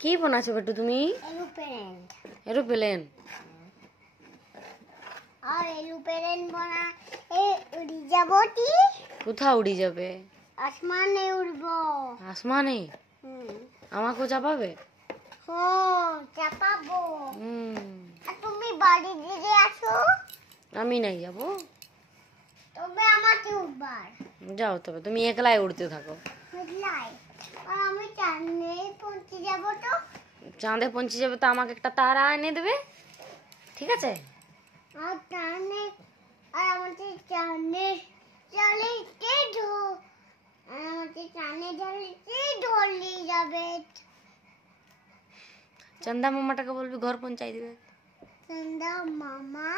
কি বানাছো বেটু তুমি? এরোপ্লেন। এরোপ্লেন? আর এরোপ্লেন বনা উড়ি যাবটি। কোথায় উড়ি যাবে? আসমানে উড়বো। আসমানে? আমাকেও চাপাবে? চাপাবো। আর তুমি বাড়ি দিয়ে আসো। আমি নাই যাবো। তবে আমাকে উঠবার। যাও তবে, তুমি একলাই উড়তে থাকো। একলাই? আর আমি চাঁদে পৌঁছে যাবো তো। চাঁদে পৌঁছে যাবে তো আমাকে একটা তারা এনে দেবে, ঠিক আছে? আর চাঁদে আর আমাদের চাঁদে চলে কে ধো আর আমাদের চাঁদে চলে কে ঢলি যাবে। চন্দা মামাটাকে বলবি ঘর পৌঁছাই দিবে। চন্দা মামা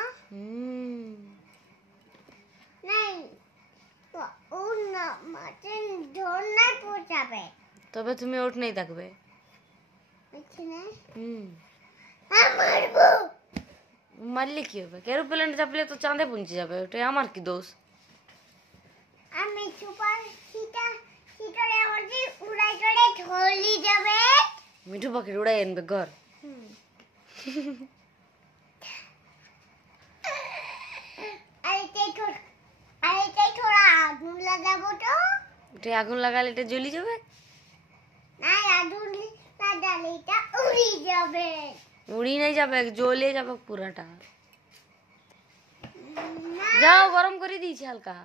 নাই, ও না মাঝে ঢোল নাই পৌঁছাবে। তবে তুমি ওঠ নেই থাকবে। মারবো। মারলে কি হবে? এরোপ্লেনে চাপলে তো চাঁদে পৌঁছে যাবে, ওটাই আমার কি দোষ? আমি সুপার সিটারে আমাদের উড়াই করে ঢলি যাবে। মিঠু পাখির উড়াই আনবে ঘর। আরে থোড়া আগুন লাগাবো তো। এটা আগুন লাগালে এটা জ্বলি যাবে। না আগুন লাগালে এটা উড়ি যাবে। উড়ি নাই যাবে, জ্বলে যাবে পুরাটা। যাও, গরম করে দিয়েছি হালকা।